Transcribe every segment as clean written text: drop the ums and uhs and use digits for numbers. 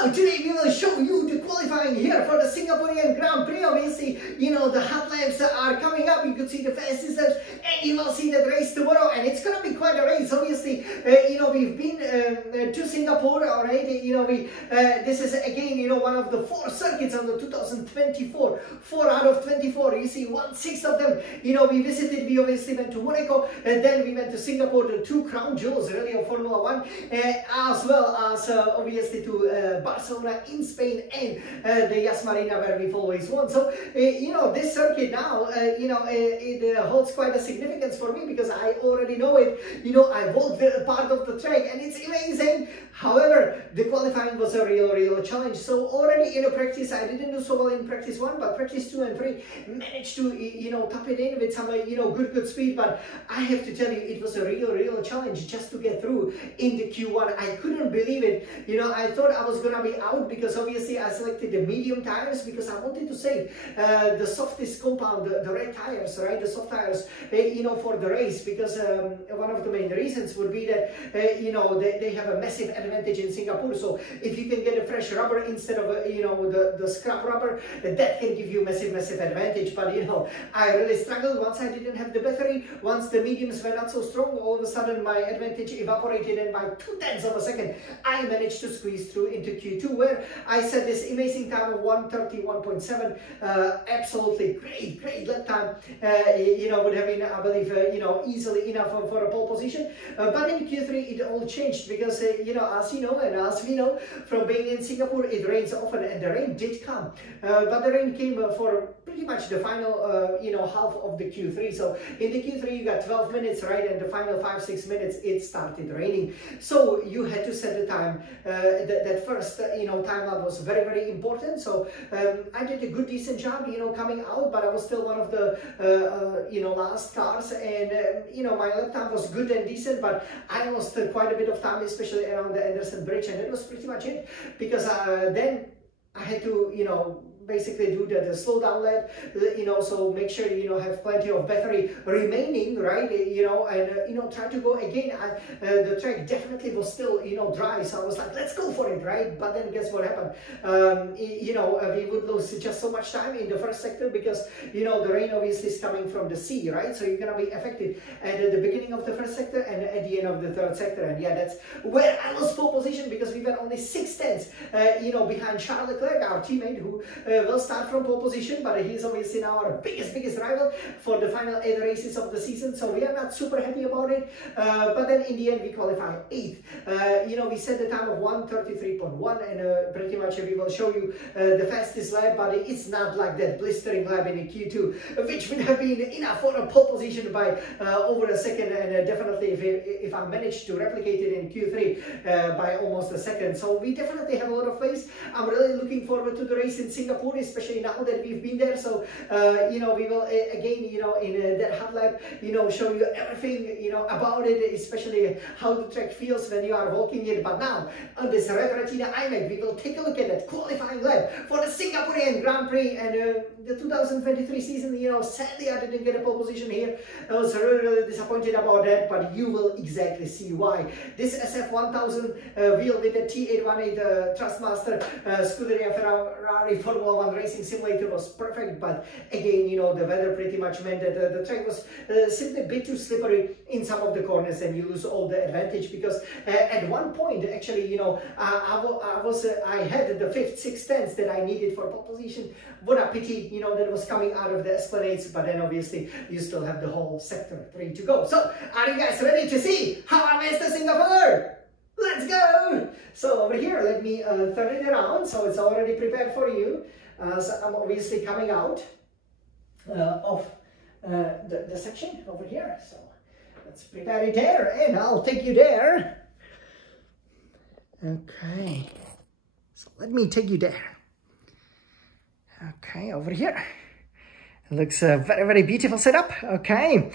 So today we will show you the qualifying here for the Singaporean Grand Prix. Obviously, you know, the hot laps are coming up. You could see the fastest laps, and you will see the race tomorrow, and it's gonna be quite a race. Obviously, you know, we've been to Singapore already. You know, this is again, you know, one of the 4 circuits on the 2024. 4 out of 24. You see 1/6 of them. You know, we visited. We obviously went to Monaco, and then we went to Singapore, the 2 crown jewels really of Formula 1, as well as obviously to Barcelona in Spain, and the Yas Marina where we've always won. So you know, this circuit now, you know, it holds quite a significance for me because I already know it. You know, I walked part of the track, and it's amazing. However, the qualifying was a real challenge. So already in a practice, I didn't do so well in practice 1, but practice 2 and 3 managed to, you know, top it in with some, you know, good speed. But I have to tell you, it was a real challenge just to get through in the Q1. I couldn't believe it. You know, I thought I was gonna be out because obviously I selected the medium tires because I wanted to save the softest compound, the red tires, right? The soft tires, you know, for the race, because one of the main reasons would be that, you know, they have a massive advantage in Singapore. So if you can get a fresh rubber instead of, you know, the scrap rubber, that can give you massive advantage. But, you know, I really struggled once I didn't have the battery. Once the mediums were not so strong, all of a sudden my advantage evaporated, and by 2/10 of a second, I managed to squeeze through into Q2, where I set this amazing time of 1:31.7. Absolutely great lap time. You know, would have been, I believe, you know, easily enough for a pole position. But in Q3, it all changed because, you know, as you know, and as we know from being in Singapore, it rains often, and the rain did come. But the rain came for pretty much the final, you know, half of the Q3. So in the Q3, you got 12 minutes, right? And the final 5-6 minutes, it started raining. So you had to set the time. That first, you know, time out was very important. So I did a good, decent job, you know, coming out, but I was still one of the, you know, last cars. And, you know, my lap time was good and decent, but I lost quite a bit of time, especially around the Anderson Bridge. And that was pretty much it, because then I had to, you know, basically do the slow down lap, you know, so make sure, you know, have plenty of battery remaining, right? You know, and, you know, try to go again. The track definitely was still, you know, dry, so I was like, let's go for it, right? But then guess what happened? You know, we would lose just so much time in the first sector because, you know, the rain obviously is coming from the sea, right? So you're gonna be affected at the beginning of the first sector and at the end of the third sector. And yeah, that's where I lost pole position, because we were only 6/10, you know, behind Charles Leclerc, our teammate, who will start from pole position, but he's obviously now our biggest rival for the final 8 races of the season. So we are not super happy about it. But then in the end, we qualified 8th. You know, we set the time of 1:33.1, and pretty much we will show you the fastest lap, but it's not like that blistering lap in the Q2, which would have been enough for a pole position by over a second, and definitely if I managed to replicate it in Q3 by almost a second. So we definitely have a lot of faith. I'm really looking forward to the race in Singapore, especially now that we've been there. So you know, we will again, you know, in that hot lap, you know, show you everything, you know, about it, especially how the track feels when you are walking it. But now on this Red Retina iMac, we will take a look at that qualifying lap for the Singaporean Grand Prix and the 2023 season. You know, sadly I didn't get a pole position here. I was really disappointed about that, but you will exactly see why. This SF1000 wheel with the T818 Trustmaster Scuderia Ferrari Formula 1 racing simulator was perfect, but again, you know, the weather pretty much meant that the track was simply a bit too slippery in some of the corners, and you lose all the advantage, because at one point, actually, you know, I had the 5th, 6th, 10th that I needed for pole position. What a pity, you know, that was coming out of the Esplanades, but then obviously you still have the whole sector 3 to go. So are you guys ready to see how I master Singapore? Let's go! So over here, let me turn it around so it's already prepared for you. So I'm obviously coming out of the section over here. So let's prepare it there, and I'll take you there. Okay, so let me take you there. Okay, over here. Looks a very beautiful setup. Okay,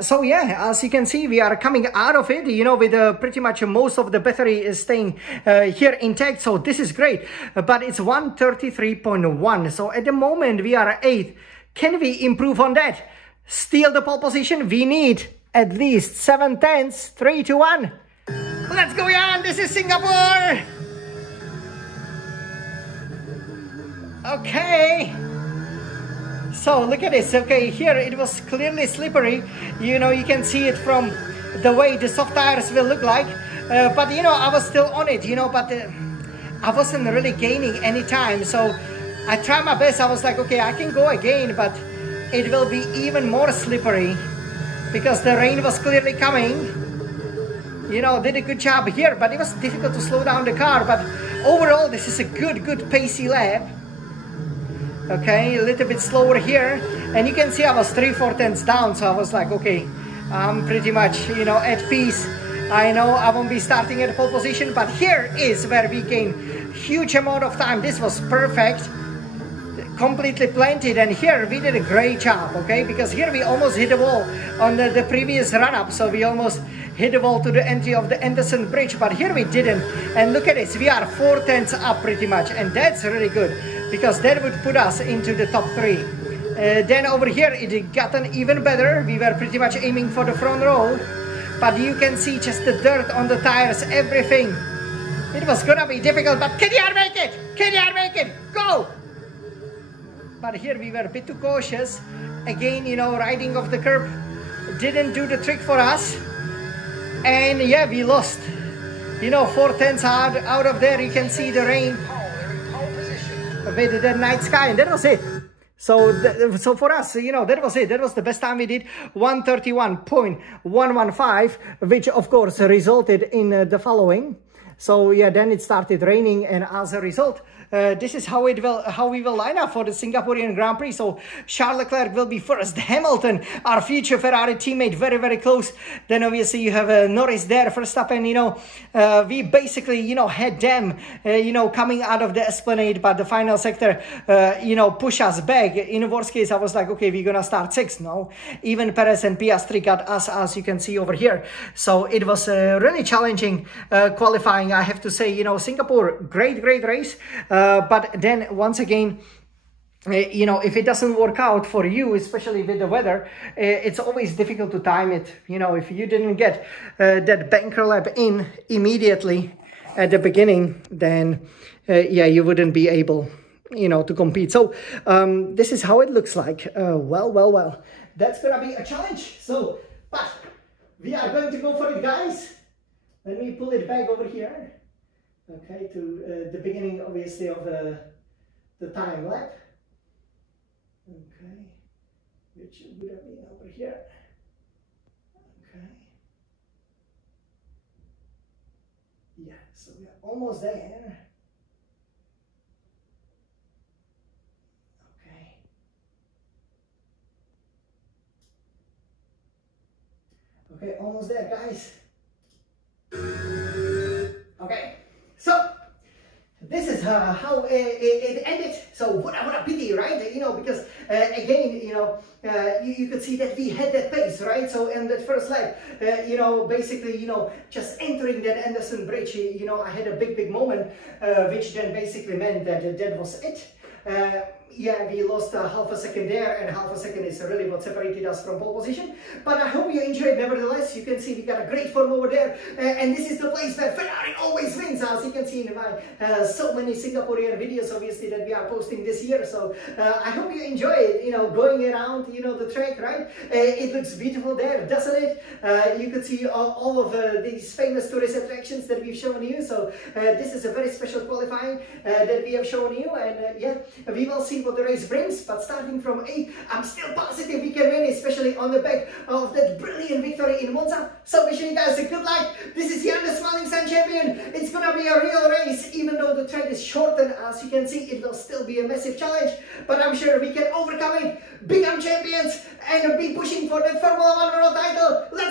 so yeah, as you can see, we are coming out of it, you know, with pretty much most of the battery is staying here intact. So this is great, but it's 1:33.1. So at the moment we are 8th. Can we improve on that? Steal the pole position? We need at least 7/10. 3 to 1. Let's go, Jan. This is Singapore. Okay. So look at this. Okay, here it was clearly slippery. You know, you can see it from the way the soft tires will look like. But you know, I was still on it, you know, but I wasn't really gaining any time. So I tried my best. I was like, okay, I can go again, but it will be even more slippery because the rain was clearly coming. You know, did a good job here, but it was difficult to slow down the car. But overall, this is a good pacey lap. Okay, a little bit slower here, and you can see I was 3/4 tenths down, so I was like, okay, I'm pretty much, you know, at peace. I know I won't be starting at pole position, but here is where we gain huge amount of time. This was perfect, completely planted, and here we did a great job, okay, because here we almost hit the wall on the previous run-up, so we almost hit the wall to the entry of the Anderson Bridge, but here we didn't. And look at this, we are 4 tenths up pretty much, and that's really good, because that would put us into the top 3. Then over here it gotten even better. We were pretty much aiming for the front row, but you can see just the dirt on the tires, everything. It was gonna be difficult, but can you make it? Can you make it? Go! But here we were a bit too cautious. Again, you know, riding off the curb didn't do the trick for us. And yeah, we lost. You know, 4 tenths out of there. You can see the rain with the night sky, and that was it. So for us, you know, that was it. That was the best time we did, 1:31.115, which of course resulted in the following. So yeah, then it started raining, and as a result, this is how we will line up for the Singaporean Grand Prix. So Charles Leclerc will be first. Hamilton, our future Ferrari teammate, very close. Then obviously you have Norris there first up, and you know, we basically, you know, had them, you know, coming out of the Esplanade, but the final sector, you know, push us back. In the worst case, I was like, okay, we're gonna start 6th. No, even Perez and Piastri got us, as you can see over here. So it was really challenging qualifying, I have to say. You know, Singapore, great race. But then once again, you know, if it doesn't work out for you, especially with the weather, it's always difficult to time it. You know, if you didn't get that banker lap in immediately at the beginning, then yeah, you wouldn't be able, you know, to compete. So this is how it looks like. Well, that's gonna be a challenge. So, but we are going to go for it, guys. Let me pull it back over here. Okay, to the beginning, obviously, of the time lap. Okay, which would have been over here. Okay. Yeah, so we are almost there. Okay. Okay, almost there, guys. Okay. So this is how it ended. So what a pity, right? You know, because again, you know, you could see that we had that pace, right? So in that first lap, you know, basically, you know, just entering that Anderson Bridge, you know, I had a big moment, which then basically meant that that was it. Yeah, we lost half a second there, and half a second is really what separated us from pole position. But I hope you enjoyed nevertheless. You can see we got a great form over there, and this is the place where Ferrari always wins, as you can see in my so many Singaporean videos, obviously, that we are posting this year. So I hope you enjoy it, you know, going around, you know, the track, right? It looks beautiful there, doesn't it? You could see all of these famous tourist attractions that we've shown you. So this is a very special qualifying that we have shown you, and yeah, we will see what the race brings. But starting from 8, I'm still positive we can win, especially on the back of that brilliant victory in Monza. So wishing you guys a good luck. This is Jan, the Smiling Sun Champion. It's gonna be a real race, even though the track is shortened. As you can see, it will still be a massive challenge, but I'm sure we can overcome it. Become champions and be pushing for that Formula 1 world title. Let's